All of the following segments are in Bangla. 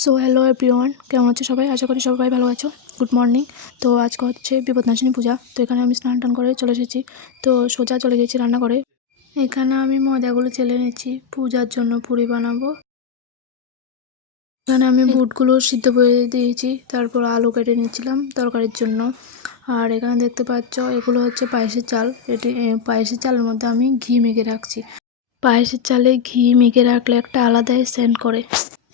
সো হ্যালো এভরিওয়ান, কেমন আছো সবাই? আশা করি সবাই ভালো আছো। Good morning. তো আজকে হচ্ছে বিপদনাশিনী পূজা। তো এখানে আমি স্নান টান করে চলে এসেছি। তো সোজা চলে গেছি রান্নাঘরে। এখানে আমি ময়দাগুলো চেলে নিচ্ছি, পূজার জন্য পুরি বানাবো। এখানে আমি বুটগুলো সিদ্ধ করে দিয়েছি, তারপর আলু কেটে নিচ্ছিলাম তরকারির জন্য। আর এখানে দেখতে পাচ্ছ এগুলো হচ্ছে পায়েসের চাল। পায়েসের চালের মধ্যে আমি ঘি মেখে রাখছি। পায়েসের চালে ঘি মেখে রাখলে একটা আলাদাই সেন্ট করে।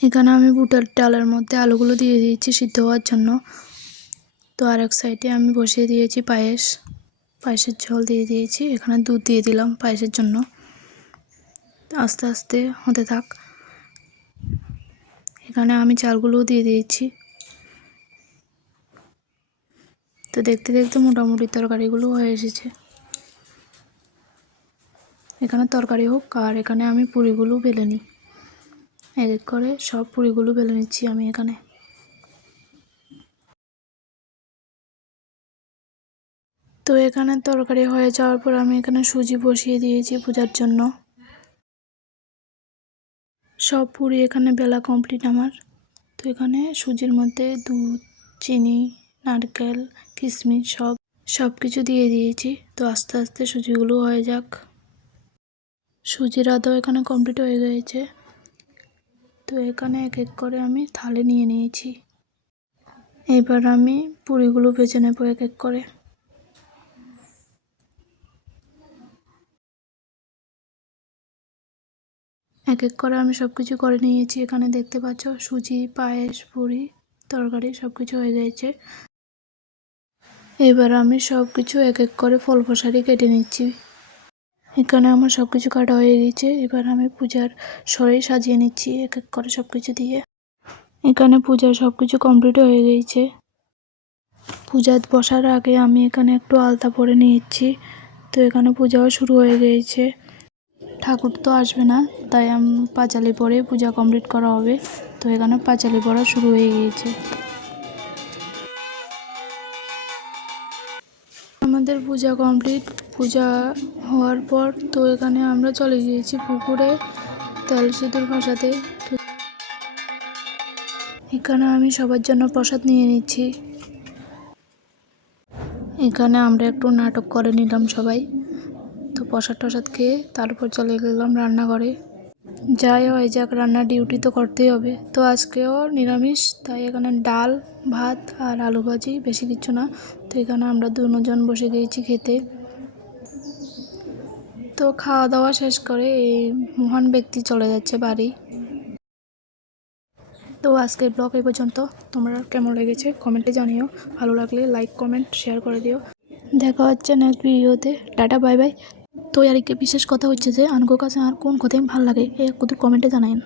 এখানে আমি বুটের ডালের মধ্যে আলুগুলো দিয়ে দিয়েছি সিদ্ধ হওয়ার জন্য। তো আর এক সাইডে আমি বসিয়ে দিয়েছি পায়েসের ঝোল দিয়ে দিয়েছি। এখানে দুধ দিয়ে দিলাম পায়েসের জন্য। আস্তে আস্তে হতে থাক। এখানে আমি চালগুলোও দিয়ে দিয়েছি। তো দেখতে দেখতে মোটামুটি তরকারিগুলো হয়ে এসেছে। এখানে তরকারি হোক, আর এখানে আমি পুরিগুলো বেলে নিই। এক এক করে সব পুরিগুলো বেলে নিচ্ছি আমি এখানে। তো এখানে তরকারি হয়ে যাওয়ার পর আমি এখানে সুজি বসিয়ে দিয়েছি পূজার জন্য। সব পুরি এখানে বেলা কমপ্লিট আমার। তো এখানে সুজির মধ্যে দুধ, চিনি, নারকেল, কিশমিশ সব কিছু দিয়ে দিয়েছি। তো আস্তে আস্তে সুজিগুলো হয়ে যাক। সুজির আদাও এখানে কমপ্লিট হয়ে গিয়েছে। তো এখানে এক এক করে আমি থালে নিয়ে নিয়েছি। এবার আমি পুরিগুলো ভেজে নেব এক এক করে। এক এক করে আমি সব কিছু করে নিয়েছি। এখানে দেখতে পাচ্ছ সুজি, পায়েস, পুরি, তরকারি সব কিছু হয়ে গিয়েছে। এবার আমি সব কিছু এক এক করে ফল প্রসারি কেটে নিচ্ছি। এখানে আমার সব কিছু কাটা হয়ে গেছে। এবার আমি পূজার সরে সাজিয়ে নিচ্ছি এক এক করে সব কিছু দিয়ে। এখানে পূজার সব কিছু কমপ্লিট হয়ে গেছে। পূজা বসার আগে আমি এখানে একটু আলতা পরে নিয়েছি। তো এখানে পূজাও শুরু হয়ে গিয়েছে। ঠাকুর তো আসবে না, তাই আমি পাঁচালি পরে পূজা কমপ্লিট করা হবে। তো এখানে পাঁচালি পড়া শুরু হয়ে গিয়েছে। আমাদের পূজা কমপ্লিট। পূজা হওয়ার পর তো এখানে আমরা চলে গিয়েছি পুকুরে তেল সিঁদুর ভাসাতে। এখানে আমি সবার জন্য প্রসাদ নিয়ে নিচ্ছি। এখানে আমরা একটু নাটক করে নিলাম সবাই। তো প্রসাদ খেয়ে তারপর চলে গেলাম রান্নাঘরে। যাই হয় যাক, রান্নার ডিউটি তো করতেই হবে। তো আজকেও নিরামিষ, তাই এখানে ডাল, ভাত আর আলু ভাজি, বেশি কিছু না। তো এখানে আমরা দুজন বসে গিয়েছি খেতে। তো খাওয়া দাওয়া শেষ করে এই মহান ব্যক্তি চলে যাচ্ছে বাড়ি। তো আজকের ব্লগ এই পর্যন্ত। তোমরা কেমন লেগেছে কমেন্টে জানিও। ভালো লাগলে লাইক, কমেন্ট, শেয়ার করে দিও। দেখা হচ্ছে নেক্সট ভিডিওতে। Tata, bye bye. তো আর বিশেষ কথা হচ্ছে যে আনগো কাছে আর কোন কথাই ভালো লাগে এই একটু কমেন্টে জানাইন।